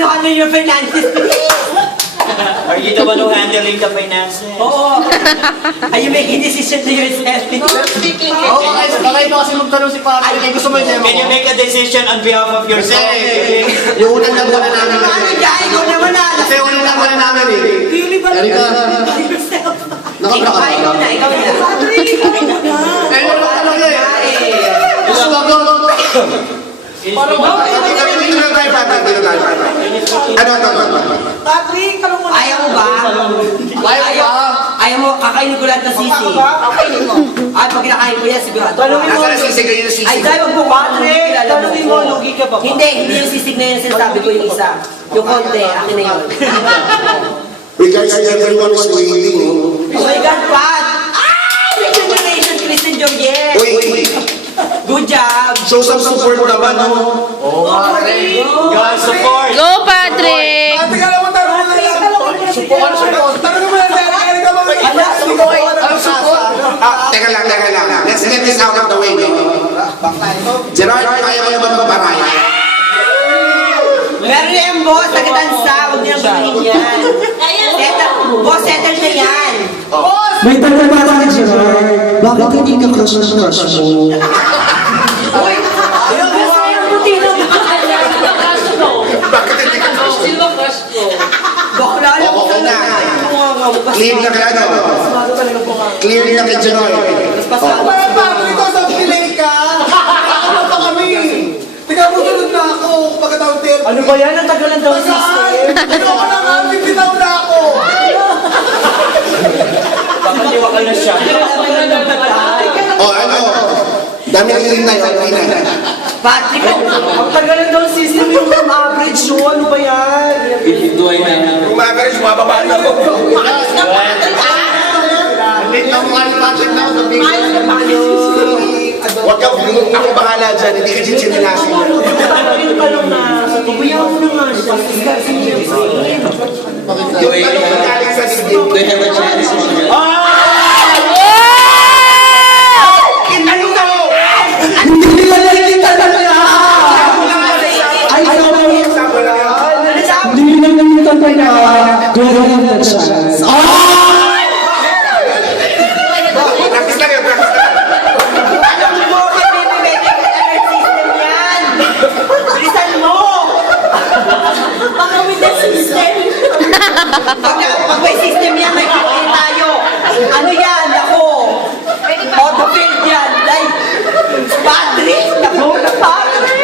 who handle your finances? Are you the one who handling the finances? Oo. Are you making decision to yourself? Speaking Oo, bakit ito kasi magtanong si Papa? Ay, gusto mo yung demo Can you make a decision on behalf of yourself? Yung unang naman namin. Ano dyan? Ikaw naman na. Kasi yung unang naman namin eh. Really ba? Erika. Yourself. Nakabra ka. Ikaw na, ikaw na. Eh, ano naman tanong niya eh? Gusto mo ako? Parang Hindi na tayo Patrick. Ano? Patrick, kalong mo na. Ayaw mo ba? Ayaw mo, kakainin ko lahat ng sisi. Kakainin mo. Ay, pag kinakain ko yan, sigurado. Nasa na sisig kayo na sisig? Ay, dahil wag mo, Patrick! Tanungin mo, lugi ka ba? Hindi yung sisig na yun, sinasabi ko yung isa. Yung konti, akin na yun. Because everyone is waiting. Oh my God, Pat! Next generation, Kristen Georgette! Wait. Good job! Show some support naman, no? Guys, support! Go, Patrick! Patrick, alam mo, tanong mo na yan. Support. Tanong mo na yan. Erika, ano support? Teka lang. Let's get this out of the way, no? Gerard, kaya mo naman mamaraya. Meron na yung boss, nagatansa, huwag niyang gawin yan. Boss, settle na yan. May tanong pa tayo, Gerard. Bakit hindi ka crush mo? Uy! Ayaw mo sa yung puti na Bakit hindi ka crush? Sino ba crush ko? bakla lang Oo na. Bukas Clear na kay ano? Clear na kay Gerard. Parang Patrick, ito sa pilay ka. Ano pa kami? Tingnan mo, tulog na ako. Pagkatawag therapy. Ano ba yan? Ang tagalan daw Saan? system. Ano ako na nga? 50 na ako. Papaliwa ka na siya. Oh, ano? Dami na clean tayo. Patrick, ang tagalan daw system yung average show. Ano ba yan? Ituloy na. Kung ma-average, mababa na ako. Late na mukha ni Patrick na ako. Huwag ka, ako bahala dyan. Hindi ka chichinilasin. Yung talong na sa tubuyaw mo na nga siya. Yung tanong na galing sa dibdib. Do you have a chance? Hindi nila nakikita na niya! Ay, hindi nila nakikita na niya. Do you have a chance? Practice lang yun, practice lang. Alam mo, mag-alert system yan. Bilisan mo. Baka with the system. Pag may system yan, may pipili tayo. Ano yan? Ako. Autofield yan. Like, Patrick. Ako na Patrick.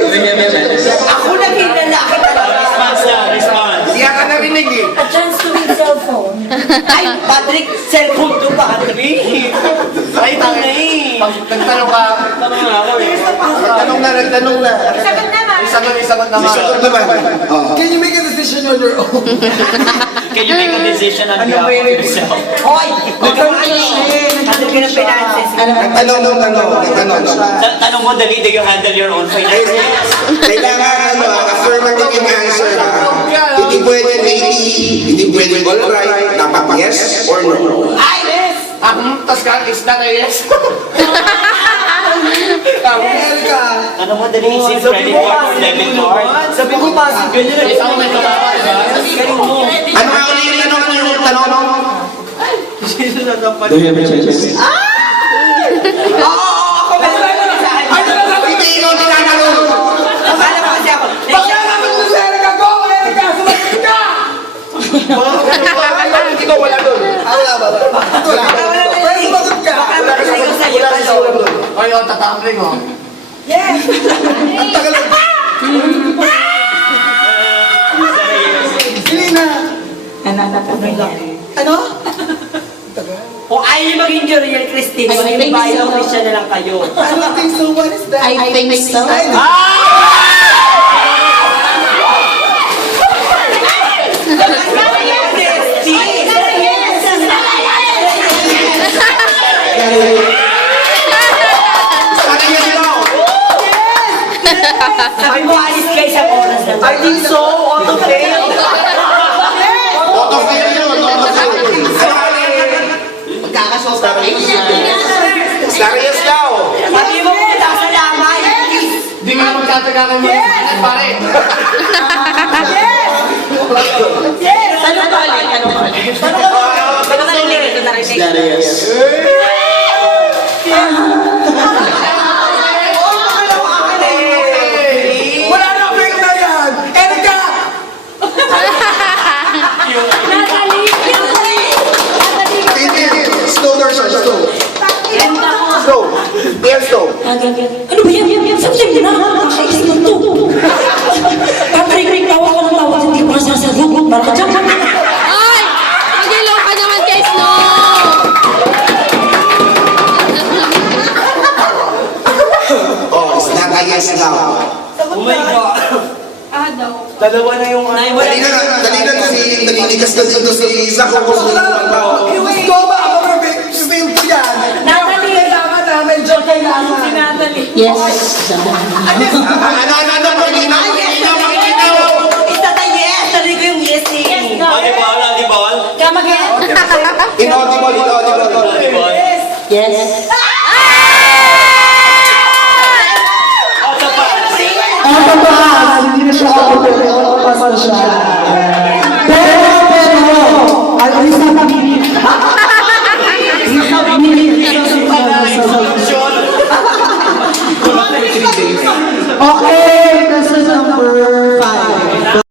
Do you have a chance? Ako naging lalaki talaga. Response na, response. Hindi ka narinig eh. A chance to win cellphone. Ay, Patrick, cellphone to Patrick. Ay, tanay. Nagtanong ka. Tanong na ako eh. Nagtanong na. Sagot naman. Isagot naman. Sagot naman. Oh. Can you make a decision on your own? Can you make a decision on behalf of yourself? Hoy, huwag kang ano eh. Handle ka ng finances. Tanong. Tanong mo, dali, do you handle your own finances? Kailangan affirmative yung answer. Hindi pwede maybe, hindi pwede all right. Dapat yes or no. Ay, yes. Tapos ka, is that a yes? Erika. Ano mo, dali, isip credit card or debit card? Sabi ko pa, ganyan na. Ako may tabaka, diba? Galing mo. Ano nga ulit yung tanong? Do you have a chance? Oo, ako meron na sa akin. Ano na sabi? Hindi ikaw tinatanong. Akala mo kasi ako. Bakit namin mo sa Erika? Go, Erika! Sumagot ka! Hindi ko wala doon. Wala ba? Wala. Pero sumagot ka. Baka naman sa'yo. Ay, oh, tatambling oh. Yes. Ang tagal na. Hindi na. Ano? Kung ayaw niyo maging Juriel Christine, maging bayan Christian na lang kayo. I don't think so. What is that? I think so. Ano yun daw? Sabi mo, alis kayo sa oras na. I think so. Auto fail. Auto fail yun. Auto fail. Serious daw. Sabi mo, punta sa lamay. Hindi mo na magtataga kayo. Pare. Darius. Wala na fake na yan! Erika! Natalie! Slow version, slow. Slow. Real slow. Ano ba yan? Sabi na, nakakaisip na to. Tatay, tawa ka ng tawa, hindi pa sasagot. Para ka dyan. Ay! Mag-ilaw ka naman kay Snow! Oh, it's not a yes now. Oh my God. Dalawa na yung Dali na si naninigas na dito si Zach kung gusto na magbawa. Gusto ba ako feel ko yan? Natalie! Kailangan namin dyan kailangan. Si Natalie. Yes. Ano, makikinaw? Isa tayo, yes. Sabi ko yung yes eh. Yes, go. Audible, audible. Come again. Inaudible. Audible. Yes. Out of pass. Ano ba? Hindi na siya